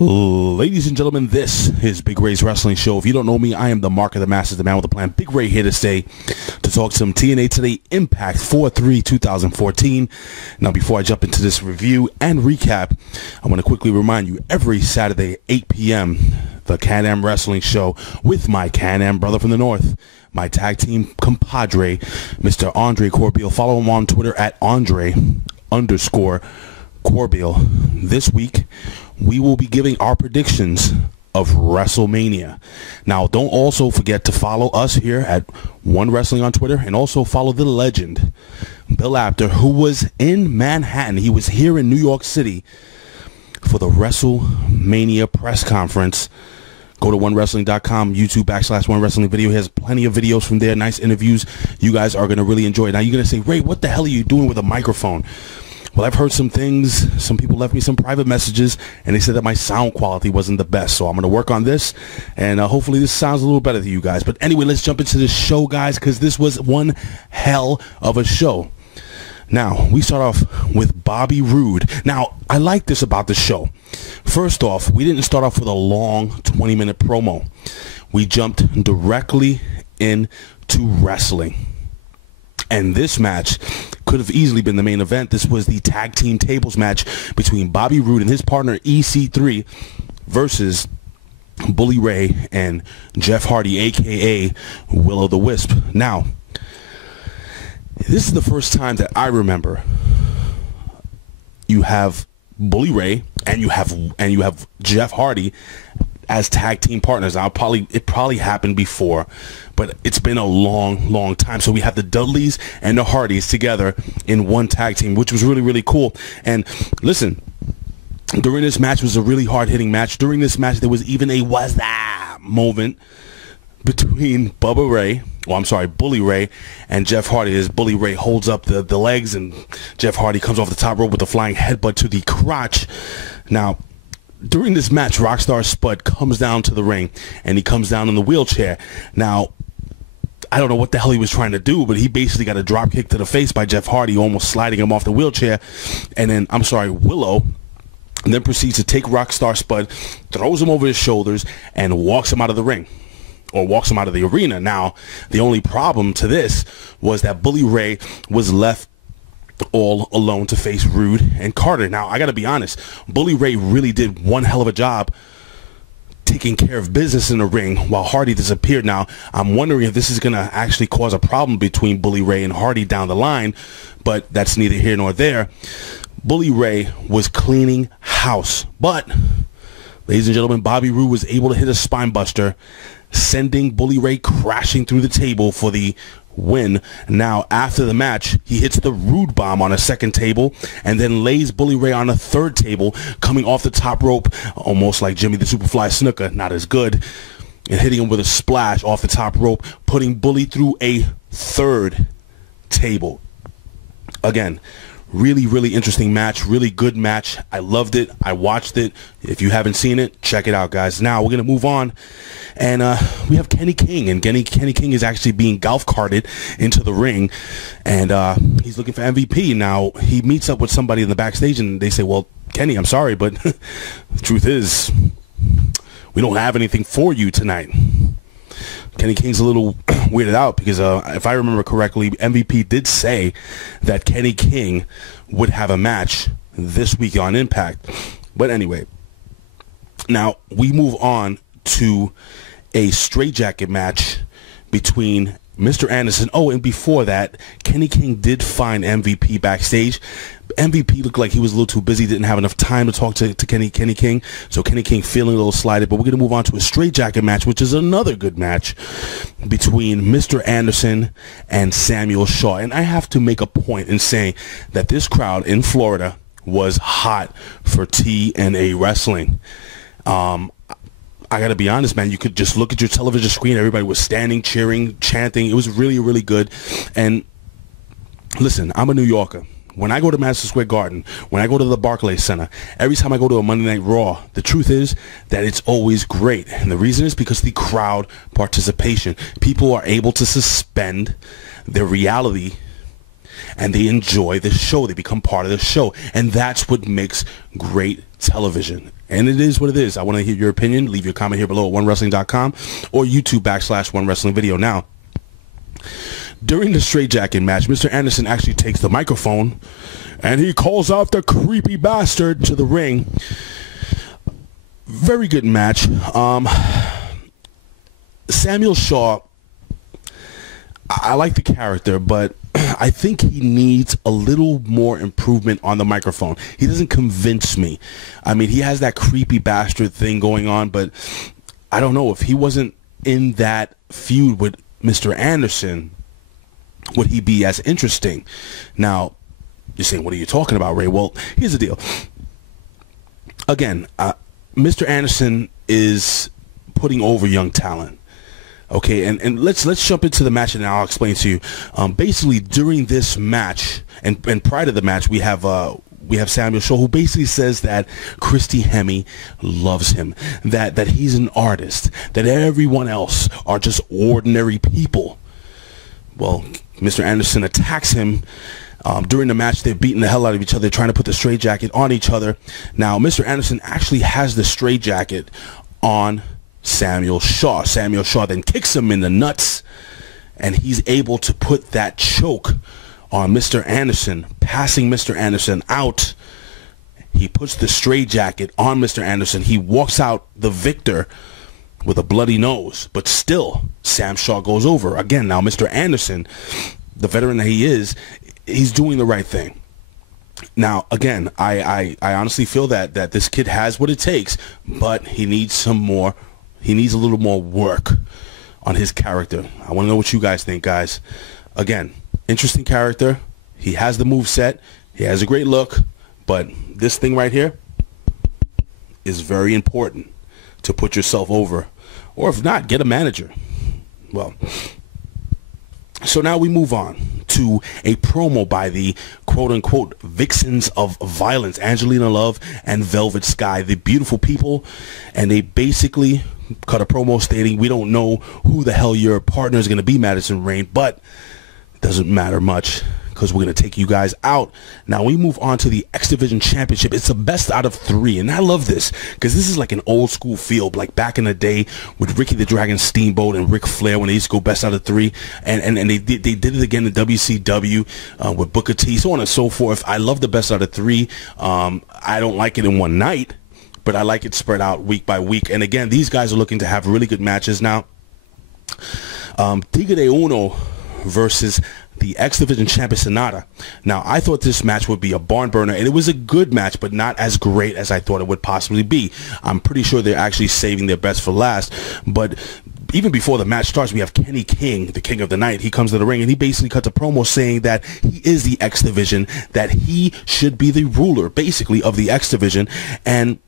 Ladies and gentlemen, this is Big Ray's Wrestling Show. If you don't know me, I am the Mark of the Masses, the man with the plan. Big Ray here to stay to talk some TNA Today Impact 4/3/2014. Now, before I jump into this review and recap, I want to quickly remind you, every Saturday, 8 p.m., the Can-Am Wrestling Show with my Can-Am brother from the North, my tag team compadre, Mr. Andre Corbeil. Follow him on Twitter at Andre_Corbeil. This week, we will be giving our predictions of WrestleMania. Now, don't also forget to follow us here at One Wrestling on Twitter, and also follow the legend, Bill Apter, who was in Manhattan. He was here in New York City for the WrestleMania press conference. Go to OneWrestling.com, YouTube /OneWrestling video. He has plenty of videos from there, nice interviews. You guys are going to really enjoy it. Now, you're going to say, Ray, what the hell are you doing with a microphone? Well, I've heard some things. Some people left me some private messages, and they said that my sound quality wasn't the best. So I'm going to work on this, and hopefully this sounds a little better to you guys. But anyway, let's jump into the show, guys, because this was one hell of a show. Now, we start off with Bobby Roode. Now, I like this about the show. First off, we didn't start off with a long 20-minute promo. We jumped directly into wrestling. And this match could have easily been the main event. This was the tag team tables match between Bobby Roode and his partner EC3 versus Bully Ray and Jeff Hardy, a.k.a. Willow the Wisp. Now, this is the first time that I remember you have Bully Ray and you have Jeff Hardy as tag team partners. It probably happened before, but it's been a long time. So we have the Dudleys and the Hardys together in one tag team, which was really cool. And listen, during this match was a really hard-hitting match. During this match, there was even a "was that" moment between Bully Ray and Jeff Hardy, as Bully Ray holds up the legs and Jeff Hardy comes off the top rope with a flying headbutt to the crotch. Now, during this match, Rockstar Spud comes down to the ring, and he comes down in the wheelchair. Now, I don't know what the hell he was trying to do, but he basically got a drop kick to the face by Jeff Hardy, almost sliding him off the wheelchair. And then, Willow then proceeds to take Rockstar Spud, throws him over his shoulders, and walks him out of the ring, or walks him out of the arena. Now, the only problem to this was that Bully Ray was left all alone to face Roode and Carter. Now, I gotta be honest, Bully Ray really did one hell of a job taking care of business in the ring while Hardy disappeared. Now, I'm wondering if this is gonna actually cause a problem between Bully Ray and Hardy down the line, but that's neither here nor there. Bully Ray was cleaning house, but, ladies and gentlemen, Bobby Roode was able to hit a spine buster, sending Bully Ray crashing through the table for the win. Now, after the match, he hits the Roode bomb on a second table and then lays Bully Ray on a third table, coming off the top rope, almost like Jimmy the Superfly Snuka, not as good, and hitting him with a splash off the top rope, putting Bully through a third table. Again, really interesting match, really good match. I loved it. I watched it. If you haven't seen it, check it out, guys. Now we're gonna move on, and we have Kenny King, and Kenny King is actually being golf carted into the ring, and he's looking for MVP. Now, he meets up with somebody in the backstage, and they say, well, Kenny, I'm sorry, but the truth is, we don't have anything for you tonight. Kenny King's a little weirded out because if I remember correctly, MVP did say that Kenny King would have a match this week on Impact. But anyway, now we move on to a Straitjacket match between Mr. Anderson. Oh, and before that, Kenny King did find MVP backstage. MVP looked like he was a little too busy, didn't have enough time to talk to Kenny King. So Kenny King feeling a little slighted. But we're going to move on to a Straitjacket match, which is another good match between Mr. Anderson and Samuel Shaw. And I have to make a point in saying that this crowd in Florida was hot for TNA wrestling. I gotta be honest, man, you could just look at your television screen. Everybody was standing, cheering, chanting. It was really good. And listen, I'm a New Yorker. When I go to Madison Square Garden, when I go to the Barclays Center, every time I go to a Monday Night Raw, the truth is that it's always great. And the reason is because the crowd participation. People are able to suspend their reality and they enjoy the show. They become part of the show. And that's what makes great television. And it is what it is. I want to hear your opinion. Leave your comment here below at onewrestling.com or YouTube /OneWrestlingVideo. Now, during the Straitjacket match, Mr. Anderson actually takes the microphone and he calls out the creepy bastard to the ring. Very good match. Samuel Shaw, I like the character, but I think he needs a little more improvement on the microphone. He doesn't convince me. I mean, he has that creepy bastard thing going on, but I don't know if he wasn't in that feud with Mr. Anderson, would he be as interesting? Now, you're saying, what are you talking about, Ray? Well, here's the deal. Again, Mr. Anderson is putting over young talent. Okay, and let's jump into the match and I'll explain to you. Basically, during this match and prior to the match, we have Samuel Shaw, who basically says that Christy Hemme loves him, that he's an artist, that everyone else are just ordinary people. Well, Mr. Anderson attacks him. During the match, they're beating the hell out of each other, trying to put the straitjacket on each other. Now, Mr. Anderson actually has the straitjacket on Samuel Shaw. Samuel Shaw then kicks him in the nuts, and he's able to put that choke on Mr. Anderson, passing Mr. Anderson out. He puts the straitjacket on Mr. Anderson. He walks out the victor with a bloody nose, but still, Sam Shaw goes over. Again, now Mr. Anderson, the veteran that he is, he's doing the right thing. Now, again, I honestly feel that this kid has what it takes, but he needs some more. He needs a little more work on his character. I want to know what you guys think, guys. Again, interesting character. He has the moveset. He has a great look. But this thing right here is very important to put yourself over. Or if not, get a manager. Well, so now we move on to a promo by the quote-unquote vixens of violence, Angelina Love and Velvet Sky, the beautiful people. And they basically cut a promo stating, we don't know who the hell your partner is going to be, Madison Rayne, but it doesn't matter much because we're going to take you guys out. Now we move on to the X Division Championship. It's the best out of 3, and I love this because this is like an old school feel, like back in the day with Ricky the Dragon Steamboat and Ric Flair when they used to go best out of 3, and they did it again in WCW with Booker T, so on and so forth. I love the best out of 3. I don't like it in one night, but I like it spread out week by week. And again, these guys are looking to have really good matches now. Tigre de Uno versus the X Division champion Sonata. Now, I thought this match would be a barn burner, and it was a good match, but not as great as I thought it would possibly be. I'm pretty sure they're actually saving their best for last. But even before the match starts, we have Kenny King, the King of the Night. He comes to the ring, and he basically cuts a promo saying that he is the X Division, that he should be the ruler, basically, of the X Division. And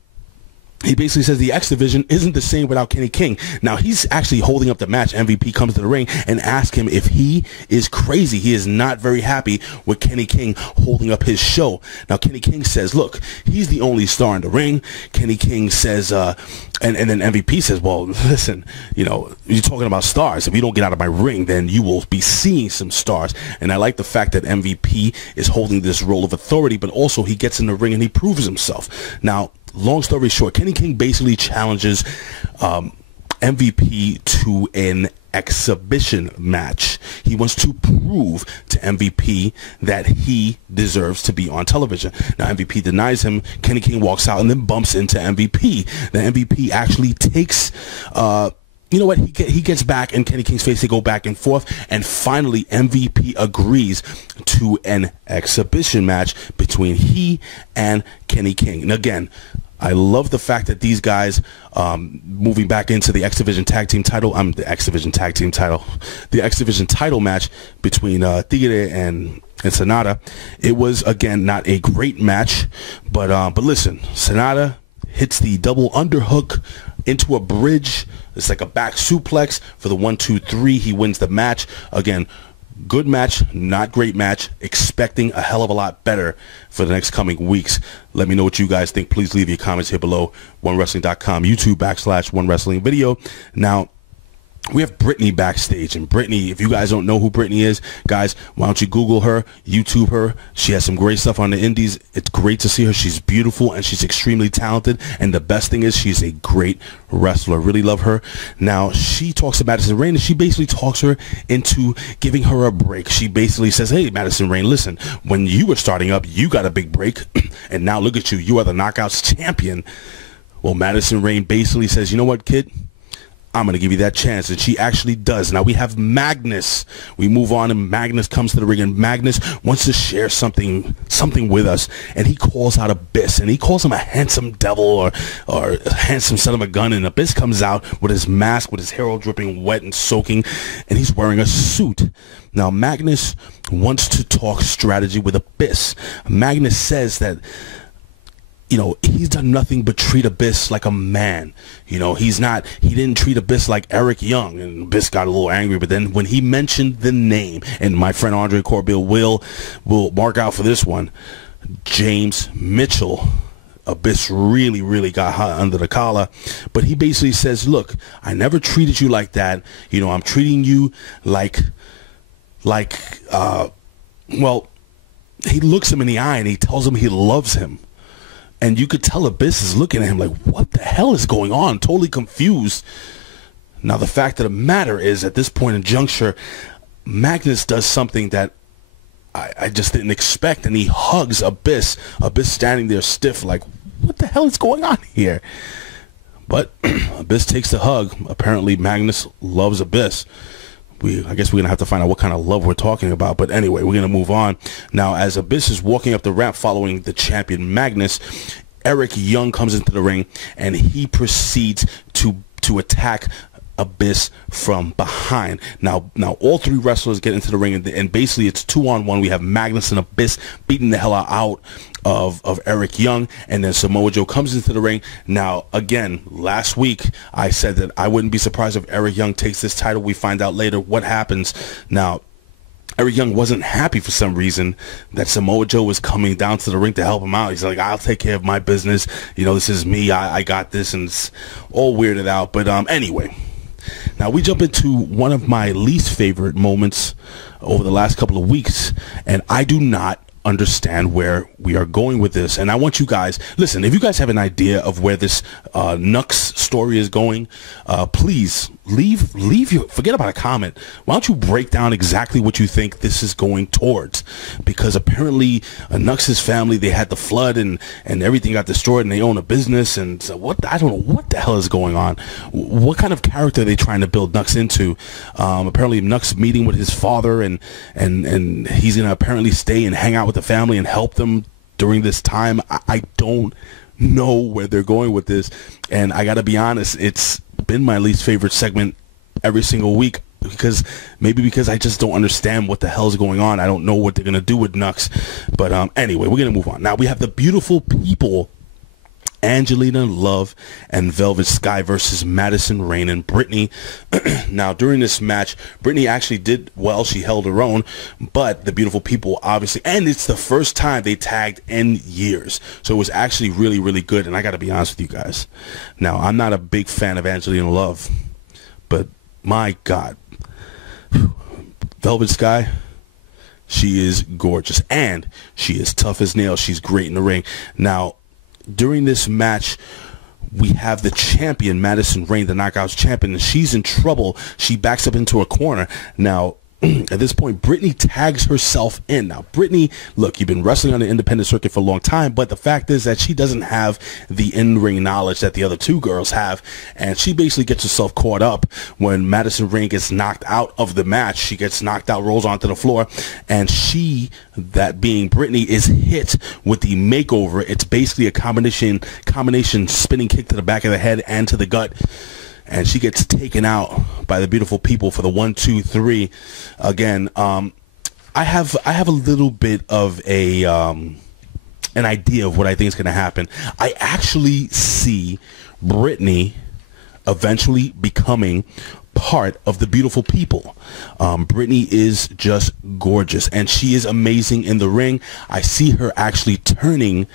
he basically says the X Division isn't the same without Kenny King. Now, he's actually holding up the match. MVP comes to the ring and asks him if he is crazy. He is not very happy with Kenny King holding up his show. Now, Kenny King says, look, he's the only star in the ring. Kenny King says, and then MVP says, well, listen, you know, you're talking about stars. If you don't get out of my ring, then you will be seeing some stars. And I like the fact that MVP is holding this role of authority, but also he gets in the ring and he proves himself. Now, long story short, Kenny King basically challenges MVP to an exhibition match. He wants to prove to MVP that he deserves to be on television. Now, MVP denies him. Kenny King walks out and then bumps into MVP. Then MVP actually takes... you know what? He gets back in Kenny King's face. They go back and forth, and finally MVP agrees to an exhibition match between he and Kenny King. And again, I love the fact that these guys moving back into the X Division Tag Team title. The X Division Tag Team title, the X Division title match between Tigre and Sonata. It was again not a great match, but listen, Sonata hits the double underhook into a bridge. It's like a back suplex for the 1, 2, 3. He wins the match. Again, good match, not great match. Expecting a hell of a lot better for the next coming weeks. Let me know what you guys think. Please leave your comments here below. OneWrestling.com, YouTube /OneWrestlingVideo. Now, we have Brittany backstage. And Brittany, if you guys don't know who Brittany is, guys, why don't you Google her, YouTube her. She has some great stuff on the indies. It's great to see her. She's beautiful and she's extremely talented. And the best thing is she's a great wrestler. Really love her. Now, she talks to Madison Rayne, and she basically talks her into giving her a break. She basically says, hey, Madison Rayne, listen, when you were starting up, you got a big break. And now look at you. You are the Knockouts champion. Well, Madison Rayne basically says, you know what, kid? I'm going to give you that chance. And she actually does. Now we have Magnus. We move on, and Magnus comes to the ring, and Magnus wants to share something with us. And he calls out Abyss, and he calls him a handsome devil or a handsome son of a gun. And Abyss comes out with his mask, with his hair all dripping wet and soaking, and he's wearing a suit. Now Magnus wants to talk strategy with Abyss. Magnus says that, you know, he's done nothing but treat Abyss like a man. You know, he didn't treat Abyss like Eric Young, and Abyss got a little angry. But then when he mentioned the name, and my friend Andre Corbill will mark out for this one, James Mitchell, Abyss really got hot under the collar. But he basically says, look, I never treated you like that. You know, I'm treating you like, well, he looks him in the eye and he tells him he loves him. And you could tell Abyss is looking at him like, what the hell is going on? Totally confused. Now, the fact of the matter is, at this point in juncture, Magnus does something that I just didn't expect, and he hugs Abyss. Abyss standing there stiff like, what the hell is going on here? But Abyss takes the hug. Apparently, Magnus loves Abyss. I guess we're going to have to find out what kind of love we're talking about. But anyway, we're going to move on. Now, as Abyss is walking up the ramp following the champion Magnus, Eric Young comes into the ring, and he proceeds to attack Abyss from behind. Now all three wrestlers get into the ring, and basically it's 2-on-1. We have Magnus and Abyss beating the hell out of Eric Young, and then Samoa Joe comes into the ring. Now, again, last week I said that I wouldn't be surprised if Eric Young takes this title. We find out later what happens. Now, Eric Young wasn't happy for some reason that Samoa Joe was coming down to the ring to help him out. He's like, I'll take care of my business. You know, this is me. I got this, and it's all weirded out. But anyway, now we jump into one of my least favorite moments over the last couple of weeks, and I do not understand where we are going with this. And I want you guys, listen, if you guys have an idea of where this Knux story is going, please leave your, forget about a comment. Why don't you break down exactly what you think this is going towards? Because apparently Knux's family, they had the flood and everything got destroyed, and they own a business, and so I don't know what the hell is going on. What kind of character are they trying to build Knux into? Apparently Knux meeting with his father, and he's gonna apparently stay and hang out with the family and help them during this time. I don't know where they're going with this, and I gotta be honest, it's been my least favorite segment every single week, because I just don't understand what the hell is going on. I don't know what they're gonna do with Knux. But anyway, we're gonna move on. Now we have the beautiful people, Angelina Love and Velvet Sky versus Madison Rayne and Brittany. Now, during this match, Brittany actually did well. She held her own, but the beautiful people, obviously, and it's the first time they tagged in years, so it was actually really good. And I got to be honest with you guys. Now, I'm not a big fan of Angelina Love, but my God, Velvet Sky, she is gorgeous, and she is tough as nails. She's great in the ring. Now, during this match, we have the champion, Madison Rayne, the Knockouts champion, and she's in trouble. She backs up into a corner. Now, at this point, Brittany tags herself in. Now, Brittany, look, you've been wrestling on the independent circuit for a long time, but the fact is that she doesn't have the in-ring knowledge that the other two girls have, and she basically gets herself caught up when Madison Rayne gets knocked out of the match. She gets knocked out, rolls onto the floor, and she, that being Brittany, is hit with the makeover. It's basically a combination spinning kick to the back of the head and to the gut. And she gets taken out by the beautiful people for the 1, 2, 3. Again, I have a little bit of an idea of what I think is going to happen. I actually see Brittany eventually becoming part of the beautiful people. Brittany is just gorgeous, and she is amazing in the ring. I see her actually turning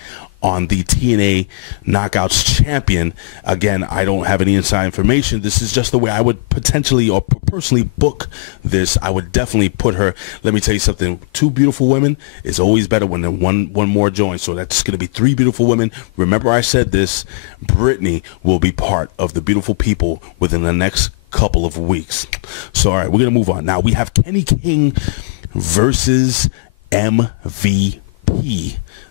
on the TNA Knockouts champion. Again, I don't have any inside information. This is just the way I would potentially or personally book this. I would definitely put her. Let me tell you something. 2 beautiful women is always better when one more joins. So that's going to be 3 beautiful women. Remember I said this. Brittany will be part of the beautiful people within the next couple of weeks. So, all right, we're going to move on. Now, we have Kenny King versus MVP.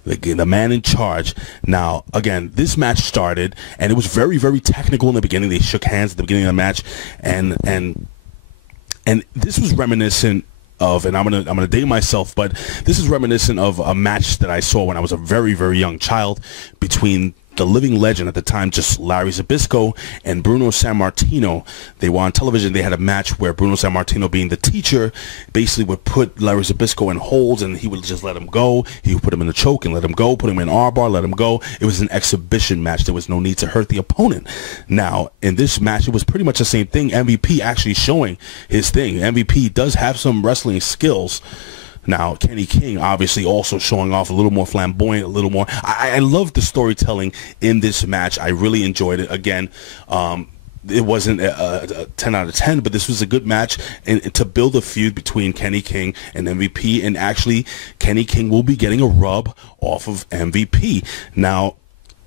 The man in charge. Now, again, this match started, and it was very, very technical in the beginning. They shook hands at the beginning of the match, and this was reminiscent of, and I'm gonna date myself, but this is reminiscent of a match that I saw when I was a very, very young child between the living legend at the time, just Larry Zbyszko, and Bruno Sammartino. They were on television. They had a match where Bruno Sammartino, being the teacher, basically would put Larry Zbyszko in holds, and he would just let him go. He would put him in the choke and let him go, put him in armbar, let him go. It was an exhibition match. There was no need to hurt the opponent. Now, in this match, it was pretty much the same thing. MVP actually showing his thing. MVP does have some wrestling skills. Now, Kenny King obviously also showing off a little more flamboyant, a little more. I love the storytelling in this match. I really enjoyed it. Again, it wasn't a 10 out of 10, but this was a good match and to build a feud between Kenny King and MVP. And actually, Kenny King will be getting a rub off of MVP. Now,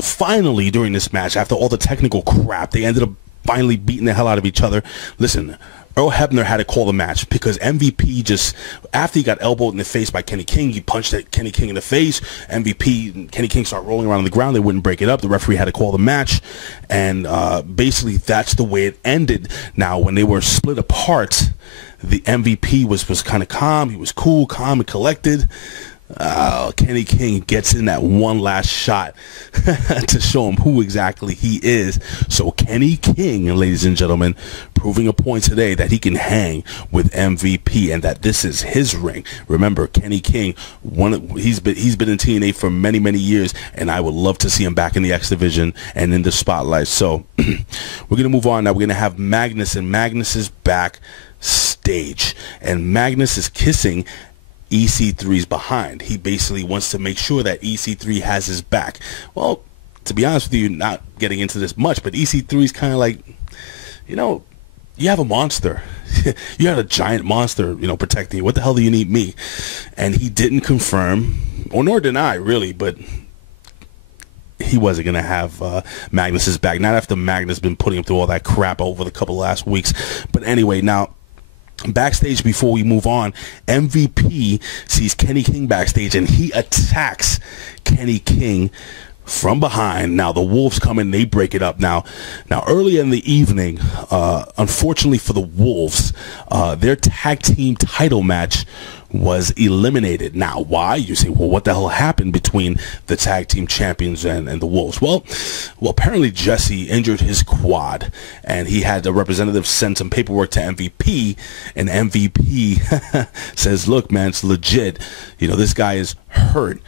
finally, during this match, after all the technical crap, they ended up finally beating the hell out of each other. Listen, Earl Hebner had to call the match because MVP just, after he got elbowed in the face by Kenny King, he punched at Kenny King in the face. MVP and Kenny King started rolling around on the ground. They wouldn't break it up. The referee had to call the match, and basically that's the way it ended. Now, when they were split apart, the MVP was kind of calm. He was cool, calm, and collected. Kenny King gets in that one last shot to show him who exactly he is. So Kenny King, ladies and gentlemen, proving a point today that he can hang with MVP and that this is his ring. Remember, Kenny King, he's been in TNA for many, many years, and I would love to see him back in the X Division and in the spotlight. So we're gonna move on now. We're gonna have Magnus, and Magnus is backstage, and Magnus is kissing EC3's behind. He basically wants to make sure that EC3 has his back. Well, to be honest with you, not getting into this much, but EC3's kind of like, you know, you have a monster. You had a giant monster, you know, protecting you. What the hell do you need me? And he didn't confirm, or nor deny, really, but he wasn't going to have Magnus's back. Not after Magnus been putting him through all that crap over the couple last weeks. But anyway, now, backstage, before we move on, MVP sees Kenny King backstage, and he attacks Kenny King from behind. Now the Wolves come in, they break it up. Now early in the evening, unfortunately for the Wolves, their tag team title match was eliminated. Now, why? You say, well, what the hell happened between the tag team champions and the Wolves? Well, apparently Jesse injured his quad, and he had the representative send some paperwork to MVP, and MVP says, look, man, it's legit. You know, this guy is hurt.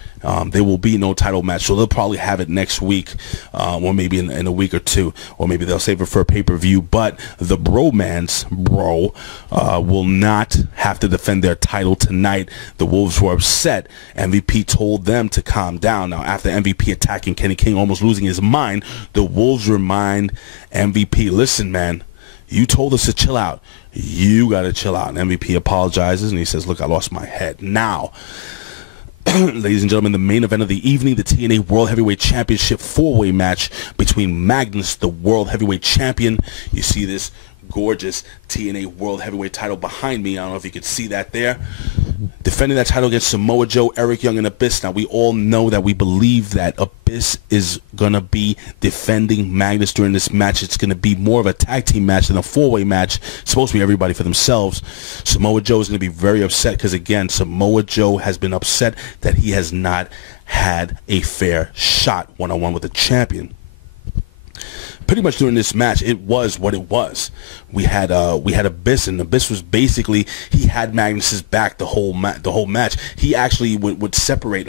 There will be no title match, so they'll probably have it next week, or maybe in a week or two, or maybe they'll save it for a pay-per-view. But the bromance, will not have to defend their title tonight. The Wolves were upset. MVP told them to calm down. Now, after MVP attacking Kenny King, almost losing his mind, the Wolves remind MVP, listen, man, you told us to chill out. You got to chill out. And MVP apologizes, and he says, look, I lost my head. Now, ladies and gentlemen, the main event of the evening, the TNA World Heavyweight Championship four-way match between Magnus, the World Heavyweight Champion. You see this gorgeous TNA World Heavyweight title behind me. I don't know if you can see that there. Defending that title against Samoa Joe, Eric Young, and Abyss. Now, we all know that we believe that Abyss is going to be defending Magnus during this match. It's going to be more of a tag team match than a four-way match. It's supposed to be everybody for themselves. Samoa Joe is going to be very upset because, again, Samoa Joe has been upset that he has not had a fair shot one-on-one with the champion. Pretty much during this match, it was what it was. We had Abyss, and Abyss was basically, he had Magnus's back the whole match. He actually would separate.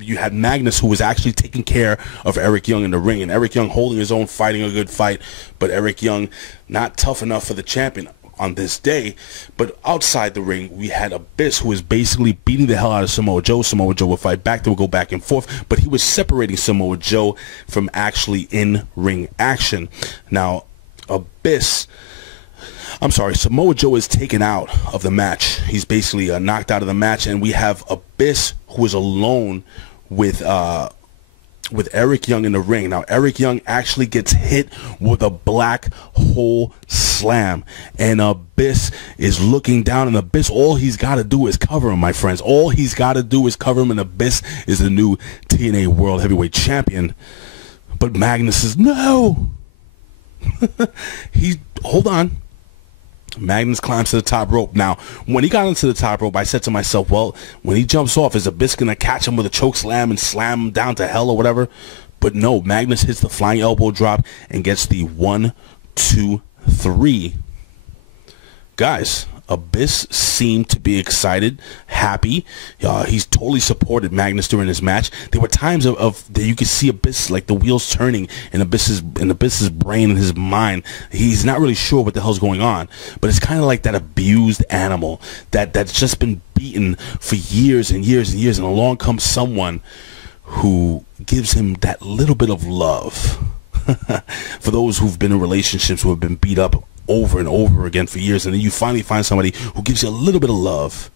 You had Magnus, who was actually taking care of Eric Young in the ring, and Eric Young holding his own, fighting a good fight, but Eric Young not tough enough for the champion. on this day. But outside the ring, we had Abyss, who was basically beating the hell out of Samoa Joe. Samoa Joe would fight back. They would go back and forth, but he was separating Samoa Joe from actually in-ring action. Now, Samoa Joe is taken out of the match. He's basically knocked out of the match, and we have Abyss, who is alone with Eric Young in the ring. Now, Eric Young actually gets hit with a black hole slam, and Abyss is looking down, and Abyss, all he's got to do is cover him, my friends. All he's got to do is cover him, and Abyss is the new TNA World Heavyweight Champion. But Magnus says, no. Hold on. Magnus climbs to the top rope. Now, when he got into the top rope, I said to myself, well, when he jumps off, is Abyss going to catch him with a choke slam and slam him down to hell or whatever? But no, Magnus hits the flying elbow drop and gets the 1, 2, 3. Guys, Abyss seemed to be excited, happy. He's totally supported Magnus during this match. There were times of that you could see Abyss, like the wheels turning in Abyss's brain and his mind. He's not really sure what the hell's going on, but it's kind of like that abused animal that's just been beaten for years and years and years, and along comes someone who gives him that little bit of love. For those who've been in relationships who have been beat up over and over again for years, and then you finally find somebody who gives you a little bit of love,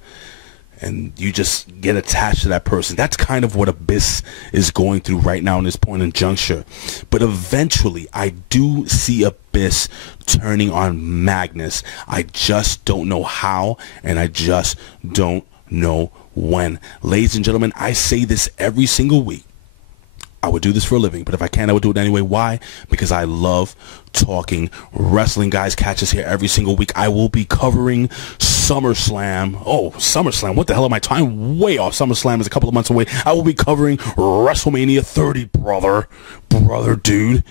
and you just get attached to that person. That's kind of what Abyss is going through right now in this point in juncture. But eventually, I do see Abyss turning on Magnus. I just don't know how, and I just don't know when. Ladies and gentlemen, I say this every single week. I would do this for a living, but if I can, I would do it anyway. Why? Because I love talking wrestling. Guys, catch us here every single week. I will be covering SummerSlam. Oh, SummerSlam. What the hell am I talking? Way off. SummerSlam is a couple of months away. I will be covering WrestleMania 30, brother, dude.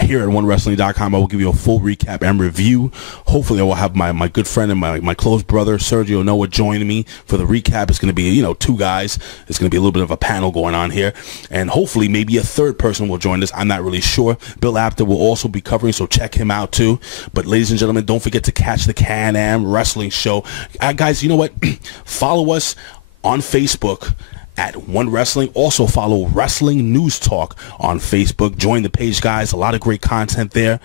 Here at OneWrestling.com, I will give you a full recap and review. Hopefully, I will have my good friend and my close brother, Sergio Noah, join me for the recap. It's going to be, two guys. It's going to be a little bit of a panel going on here. And hopefully, maybe a third person will join us. I'm not really sure. Bill Apter will also be covering, so check him out, too. But, ladies and gentlemen, don't forget to catch the Can-Am Wrestling Show. Guys, you know what? Follow us on Facebook at One Wrestling. Also follow Wrestling News Talk on Facebook. Join the page, guys. A lot of great content there.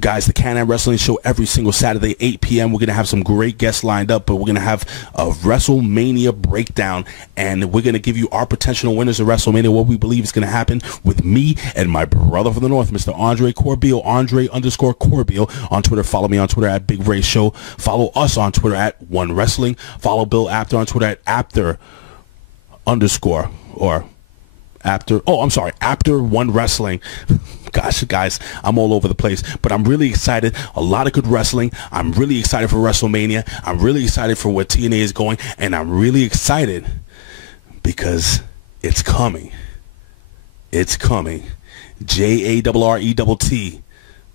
Guys, the Can-Am Wrestling Show every single Saturday, 8 p.m. We're going to have some great guests lined up, but we're going to have a WrestleMania breakdown, and we're going to give you our potential winners of WrestleMania, what we believe is going to happen with me and my brother from the North, Mr. Andre Corbeil, Andre_Corbeil on Twitter. Follow me on Twitter at Big Ray Show. Follow us on Twitter at One Wrestling. Follow Bill Apter on Twitter at Apter One Wrestling. Gosh, guys, I'm all over the place, but I'm really excited. A lot of good wrestling. I'm really excited for WrestleMania. I'm really excited for where TNA is going, and I'm really excited because it's coming. It's coming. J-A-R-R-E-T-T.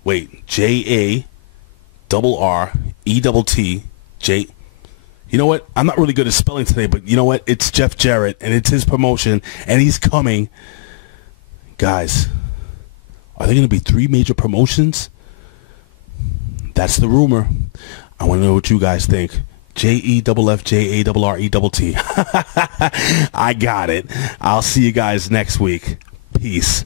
Wait, J-A-R-R-E-T-T. You know what? I'm not really good at spelling today, but you know what? It's Jeff Jarrett, and it's his promotion, and he's coming. Guys, are there going to be 3 major promotions? That's the rumor. I want to know what you guys think. J-E-F-F-J-A-R-R-E-T-T. I got it. I'll see you guys next week. Peace.